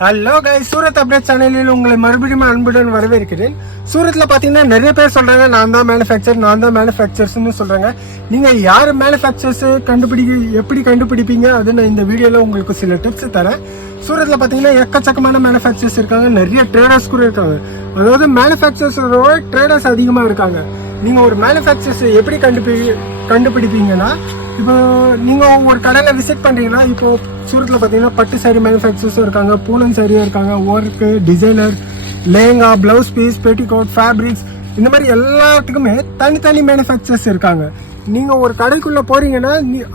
Hello guys, Surat update சேனலில் உங்களை மறுபடியும் அன்புடன் வரவேற்கிறேன். சூரத்தில் பார்த்தீங்கன்னா நிறைய பேர் சொல்கிறாங்க நான் தான் மேனுஃபேக்சர்ஸ்னு சொல்கிறாங்க. நீங்கள் யார் மேனுஃபேக்சர்ஸ் எப்படி கண்டுபிடிப்பீங்க அது நான் இந்த வீடியோவில் உங்களுக்கு சில டிப்ஸ் தரேன். சூரத்தில் பார்த்தீங்கன்னா எக்கச்சக்கமான மேனுஃபேக்சர்ஸ் இருக்காங்க, நிறைய ட்ரேடர்ஸ் கூட இருக்காங்க. அதாவது மேனுஃபேக்சர்ஸோட ட்ரேடர்ஸ் அதிகமாக இருக்காங்க. நீங்கள் ஒரு மேனுஃபேக்சர்ஸ் எப்படி கண்டுபிடிப்பீங்கன்னா, இப்போ நீங்கள் ஒரு கடையில் விசிட் பண்ணுறீங்கன்னா, இப்போ சூரத்தில் பார்த்தீங்கன்னா பட்டு சாரி மேனுஃபேக்சர்ஸும் இருக்காங்க, பூனம் சாரியும் இருக்காங்க, work, designer, lehenga, blouse piece, petticoat, fabrics, இந்த மாதிரி எல்லாத்துக்குமே தனித்தனி மேனுஃபேக்சர்ஸ் இருக்காங்க. நீங்கள் ஒரு கடைக்குள்ளே போகிறீங்கன்னா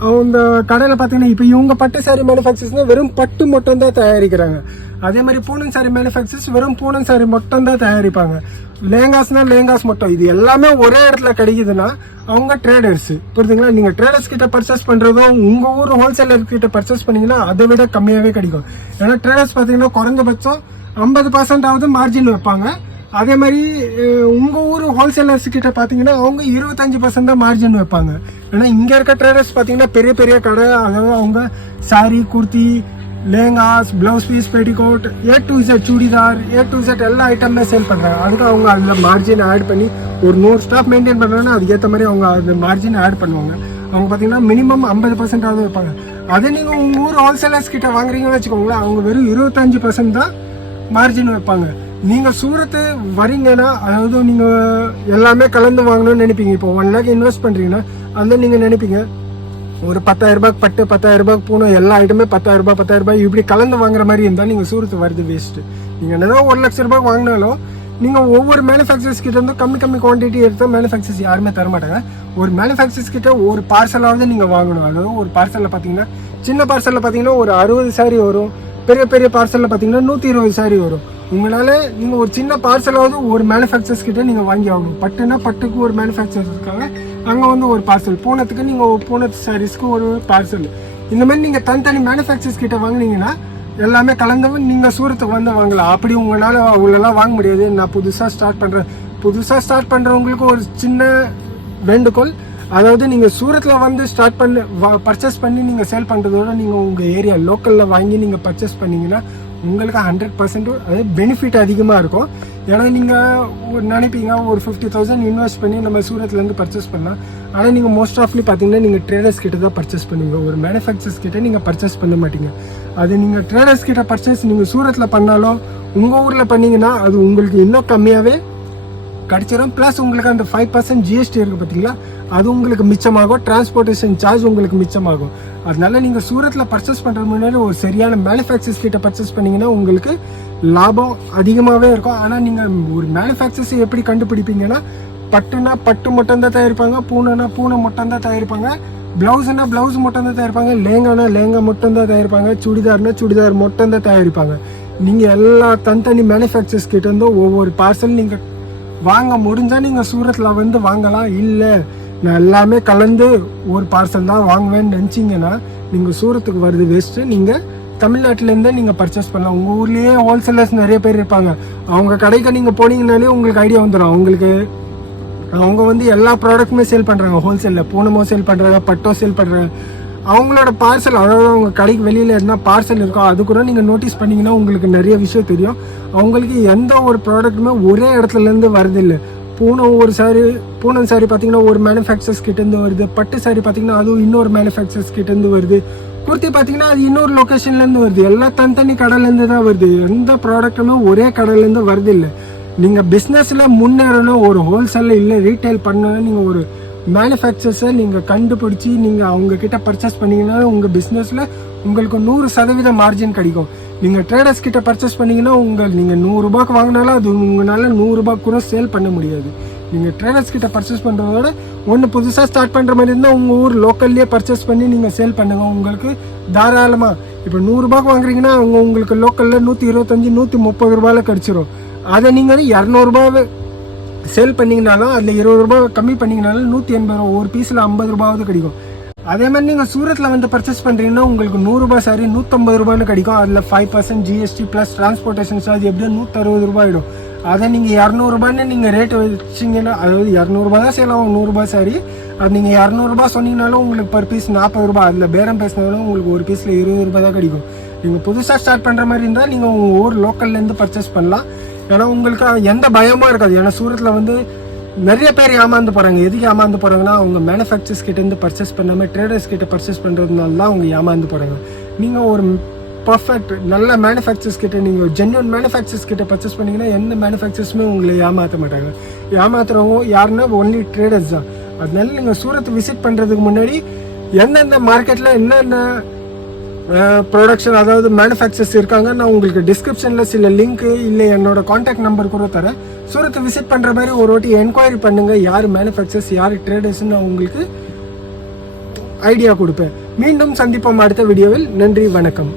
அந்த கடையில் பார்த்தீங்கன்னா இப்போ இவங்க பட்டு சாரி மேனுஃபேக்சர்ஸ்னால் வெறும் பட்டு மட்டும் தான் தயாரிக்கிறாங்க. அதே மாதிரி பூனம் சாரி மேனுஃபேக்சர்ஸ் வெறும் பூனம் சாரி மட்டும் தான் தயாரிப்பாங்க. லேங்காஸ்னா லேங்காஸ் மட்டும். இது எல்லாமே ஒரே இடத்துல கிடைக்குதுன்னா அவங்க ட்ரேடர்ஸ், புரியுதுங்களா? நீங்கள் ட்ரேடர்ஸ் கிட்ட பர்ச்சேஸ் பண்ணுறதும் உங்கள் ஊர் ஹோல்சேலர் கிட்ட பர்ச்சேஸ் பண்ணிங்கன்னா அதை விட கம்மியாகவே கிடைக்கும். ஏன்னா ட்ரேடர்ஸ் பார்த்தீங்கன்னா குறைஞ்சபட்சம் 50% மார்ஜின் வைப்பாங்க. அதே மாதிரி உங்கள் ஊர் ஹோல்சேலர்ஸ் கிட்ட பார்த்தீங்கன்னா அவங்க 25% தான் மார்ஜின் வைப்பாங்க. ஏன்னா இங்கே இருக்க ட்ரேடர்ஸ் பார்த்தீங்கன்னா பெரிய பெரிய கடை, அதாவது அவங்க sari, kurti, lehengas, blouse piece, petticoat, A to Z churidar, A to Z எல்லா ஐட்டமே சேல் பண்ணுறாங்க. அதுக்கு அவங்க அதில் மார்ஜின் ஆட் பண்ணி ஒரு 100 ஸ்டாஃப் மெயின்டைன் பண்ணுறாங்கன்னா அதுக்கேற்ற மாதிரி அவங்க அந்த மார்ஜின் ஆட் பண்ணுவாங்க. அவங்க பார்த்தீங்கன்னா மினிமம் 50% வைப்பாங்க. அதே நீங்கள் உங்கள் ஊர் ஹோல்சேலர்ஸ் கிட்ட வாங்குறீங்கன்னு வச்சுக்கோங்களேன், அவங்க வெறும் 25% தான் மார்ஜின் வைப்பாங்க. நீங்கள் சூரத்து வரீங்கன்னா, அதாவது நீங்கள் எல்லாமே கலந்து வாங்கணும்னு நினைப்பீங்க. இப்போ 1 lakh இன்வெஸ்ட் பண்ணுறீங்கன்னா அந்த நீங்கள் நினைப்பீங்க ஒரு 10,000 ரூபாய்க்கு பட்டு, 10,000 ரூபாய்க்கு போகணும், எல்லா ஐட்டமே 10,000 ரூபாய் இப்படி கலந்து வாங்குற மாதிரி இருந்தால் நீங்கள் சூரத்து வருது வேஸ்ட்டு. நீங்கள் என்னதான் 1 லட்சம் ரூபாய்க்கு வாங்கினாலும் நீங்கள் ஒவ்வொரு மேனுஃபேக்சர்ஸ் கிட்ட இருந்தும் கம்மி குவான்டிட்டி எடுத்தால் மேனுஃபேக்சர்ஸ் யாருமே தரமாட்டாங்க. ஒரு மேனுஃபேக்சர்ஸ் கிட்ட ஒரு பார்சலாவது நீங்கள் வாங்கணும். அதாவது ஒரு பார்சலில் பார்த்தீங்கன்னா, சின்ன பார்சலில் பார்த்தீங்கன்னா ஒரு 60 சாரி வரும், பெரிய பார்சலில் பார்த்தீங்கன்னா 120 சாரி வரும். உங்களால் நீங்கள் ஒரு சின்ன பார்சலாவது ஒரு மேனுஃபேக்சர்ஸ் கிட்ட நீங்கள் வாங்கி ஆகணும். பட்டுனா பட்டுக்கு ஒரு மேனுஃபேக்சர்ஸ் இருக்காங்க, அங்கே வந்து ஒரு பார்சல். பூனத்துக்கு நீங்கள் பூனத்து சாரீஸ்க்கு ஒரு பார்சல். இந்த மாதிரி நீங்கள் தனித்தனி மேனுஃபேக்சர்ஸ் கிட்ட வாங்கினீங்கன்னா எல்லாமே கலந்தவன் நீங்கள் சூரத்துக்கு வந்து வாங்கலாம். அப்படி உங்களால் அவ்வளோலாம் வாங்க முடியாது. நான் புதுசாக ஸ்டார்ட் பண்ணுறவங்களுக்கு ஒரு சின்ன வேண்டுகோள், அதாவது நீங்கள் சூரத்தில் வந்து பர்ச்சேஸ் பண்ணி நீங்கள் சேல் பண்ணுறதோட நீங்கள் உங்கள் ஏரியா லோக்கலில் வாங்கி நீங்கள் பர்ச்சேஸ் பண்ணிங்கன்னா உங்களுக்கு 100% அது பெனிஃபிட் அதிகமாக இருக்கும். ஏன்னா நீங்கள் நினைப்பீங்க ஒரு 50,000 இன்வெஸ்ட் பண்ணி நம்ம சூரத்லேருந்து பர்ச்சேஸ் பண்ணலாம். ஆனால் நீங்கள் மோஸ்ட் ஆஃப்லி பார்த்தீங்கன்னா நீங்கள் ட்ரேடர்ஸ் கிட்ட தான் பர்ச்சேஸ் பண்ணுவீங்க, ஒரு மேனுஃபேக்சர்ஸ் கிட்ட நீங்கள் பர்ச்சேஸ் பண்ண மாட்டீங்க. அது நீங்கள் ட்ரேடர்ஸ் கிட்ட பர்ச்சேஸ் நீங்கள் சூரத்தில் பண்ணாலும் உங்கள் ஊரில் பண்ணிங்கன்னா அது உங்களுக்கு இன்னும் கம்மியாகவே கிடச்சிடும். ப்ளஸ் உங்களுக்கு அந்த 5% GST இருக்குது பார்த்தீங்களா, அது உங்களுக்கு மிச்சமாகும். டிரான்ஸ்போர்ட்டேஷன் சார்ஜ் உங்களுக்கு மிச்சமாகும். அதனால நீங்கள் சூரத்தில் பர்ச்சேஸ் பண்ணுறது முன்னாடி ஒரு சரியான மேனுஃபேக்சர்ஸ் கிட்ட பர்ச்சேஸ் பண்ணிங்கன்னா உங்களுக்கு லாபம் அதிகமாகவே இருக்கும். ஆனால் நீங்கள் ஒரு மேனுஃபேக்சர்ஸை எப்படி கண்டுபிடிப்பீங்கன்னா, பட்டுனா பட்டு மட்டும் தான் தயாரிப்பாங்க, பூனைனா பூனை மட்டும் தான் தயாரிப்பாங்க, ப்ளவுஸ்னா ப்ளவுஸ் மட்டும் தான் தயாரிப்பாங்க, லேங்கானா லேங்கா மட்டும் தான் தயாரிப்பாங்க, சுடிதார்னா சுடிதார் மட்டும் தான் தயாரிப்பாங்க. நீங்கள் எல்லா தனித்தனி மேனுஃபேக்சர்ஸ் கிட்ட இருந்தும் ஒவ்வொரு பார்சல் நீங்கள் வாங்க முடிஞ்சால் நீங்கள் சூரத்தில் வந்து வாங்கலாம். இல்லை நான் எல்லாமே கலந்து ஒரு பார்சல் தான் வாங்குவேன்னு நினச்சிங்கன்னா நீங்கள் சூரத்துக்கு வருது வேஸ்ட்டு. நீங்கள் தமிழ்நாட்டிலேருந்தே நீங்கள் பர்ச்சேஸ் பண்ணலாம். உங்கள் ஊர்லேயே ஹோல்சேலர்ஸ் நிறைய பேர் இருப்பாங்க. அவங்க கடைக்கு நீங்கள் போனீங்கனாலே உங்களுக்கு ஐடியா வந்துடும். அவங்க வந்து எல்லா ப்ராடக்ட்டுமே சேல் பண்ணுறாங்க. ஹோல்சேலில் பூனமோ சேல் பண்ணுறாங்க, பட்டோ சேல் பண்ணுறாங்க. அவங்களோட பார்சல், அதாவது அவங்க கடைக்கு வெளியில் இருந்தால் பார்சல் இருக்கும், அது கூட நீங்கள் நோட்டீஸ் பண்ணிங்கன்னா உங்களுக்கு நிறைய விஷயம் தெரியும். அவங்களுக்கு எந்த ஒரு ப்ராடக்ட்டுமே ஒரே இடத்துலேருந்து வரதில்லை. பூனம் சாரி பார்த்தீங்கன்னா ஒரு மேனுஃபேக்சர்ஸ் கிட்டேருந்து வருது, பட்டு சாரி பார்த்தீங்கன்னா அதுவும் இன்னொரு மேனுஃபேக்சர்ஸ் கிட்டேருந்து வருது, குர்த்தி பார்த்தீங்கன்னா அது இன்னொரு லொக்கேஷன்லேருந்து வருது. எல்லாம் தனித்தனி கடையிலேருந்து தான் வருது. எந்த ப்ராடக்ட்டுமே ஒரே கடையிலேருந்து வருதில்லை. நீங்கள் பிஸ்னஸில் முன்னேறணும், ஒரு ஹோல்சேலில் இல்லை ரீட்டைல் பண்ணணும், நீங்கள் ஒரு மேனுஃபேக்சர்ஸை நீங்கள் கண்டுபிடிச்சி நீங்கள் அவங்கக்கிட்ட பர்ச்சேஸ் பண்ணிங்கன்னா உங்கள் பிஸ்னஸில் உங்களுக்கு 100% மார்ஜின் கிடைக்கும். நீங்கள் ட்ரேடர்ஸ் கிட்ட பர்ச்சேஸ் பண்ணிங்கன்னா நீங்கள் 100 ரூபாய்க்கு வாங்கினாலும் அது உங்களால் 100 ரூபாய்க்கு கூட சேல் பண்ண முடியாது. நீங்கள் ட்ரேடர்ஸ் கிட்ட பர்ச்சேஸ் பண்ணுறதோட ஒன்று புதுசாக ஸ்டார்ட் பண்ணுற மாதிரி இருந்தால் உங்கள் ஊர் லோக்கல்லே பர்ச்சேஸ் பண்ணி நீங்கள் சேல் பண்ணுங்கள். உங்களுக்கு தாராளமாக இப்போ 100 ரூபாய்க்கு வாங்குறீங்கன்னா அவங்க உங்களுக்கு லோக்கலில் 125, 130 ரூபாயில் கிடச்சிரும். அதை நீங்கள் 200 ரூபாவை சேல் பண்ணிங்கனாலும் அதில் 20 ரூபாய் கம்மி பண்ணிங்கனாலும் 180 ரூபா, ஒரு பீஸில் 50 ரூபாவது கிடைக்கும். அதே மாதிரி நீங்கள் சூரத்தில் வந்து பர்ச்சேஸ் பண்ணுறீங்கன்னா உங்களுக்கு 100 ரூபாய் சாரி 150 ரூபான்னு கிடைக்கும். அதில் 5% GST ப்ளஸ் டிரான்ஸ்போர்ட்டேஷன் சார்ஜ் எப்படியும் 160 ரூபாய் ஆகிடும். அதை நீங்கள் 200 ரூபான்னு நீங்கள் ரேட்டு வச்சிங்கன்னா, அதாவது 200 ரூபா தான் சேல் ஆகும் 100 ரூபாய் சாரி. அது நீங்கள் 200 ரூபாய் சொன்னீங்கனாலும் உங்களுக்கு பர் பீஸ் 40 ரூபாய். அதில் பேரம் பேசினாலும் உங்களுக்கு ஒரு பீஸில் 20 ரூபாய் தான் கிடைக்கும். நீங்கள் புதுசாக ஸ்டார்ட் பண்ணுற மாதிரி இருந்தால் நீங்கள் உங்கள் ஊர் லோக்கல்லேருந்து பர்ச்சேஸ் பண்ணலாம். ஏன்னா உங்களுக்கு எந்த பயமும் இருக்காது. ஏன்னா சூரத்தில் வந்து நிறைய பேர் ஏமாந்து போகிறாங்க. எதுக்கு ஏமாந்து போகிறாங்கன்னா அவங்க மேனுஃபேக்சர்ஸ் கிட்டேருந்து பர்ச்சேஸ் பண்ணாமல் ட்ரேடர்ஸ் கிட்ட பர்ச்சேஸ் பண்ணுறதுனால தான் அவங்க ஏமாந்து போகிறாங்க. நீங்கள் ஒரு பர்ஃபெக்ட் நல்ல மேனுஃபேக்சர்ஸ் கிட்ட நீங்கள் ஜென்யூன் மேனுஃபேக்சர்ஸ் கிட்ட பர்ச்சேஸ் பண்ணிங்கன்னா எந்த மேனுஃபேக்சர்ஸுமே உங்களை ஏமாற்ற மாட்டாங்க. ஏமாத்துறவங்க யாருன்னா ஒன்லி ட்ரேடர்ஸ் தான். அதனால நீங்கள் சூரத் விசிட் பண்ணுறதுக்கு முன்னாடி எந்தெந்த மார்க்கெட்டில் என்னென்ன ப்ரொடக்ஷன் அதாவது மேனுஃபேக்சர்ஸ் இருக்காங்க நான் உங்களுக்கு டிஸ்கிரிப்ஷனில் சில லிங்க்கு இல்லை என்னோட காண்டாக்ட் நம்பர் கூட தரேன். சூரத்தை விசிட் பண்ணுற மாதிரி ஒரு வாட்டி என்கொயரி பண்ணுங்கள். யார் மேனுஃபேக்சர்ஸ் யார் ட்ரேடர்ஸ்ன்னு நான் உங்களுக்கு ஐடியா கொடுப்பேன். மீண்டும் சந்திப்போம் அடுத்த வீடியோவில். நன்றி, வணக்கம்.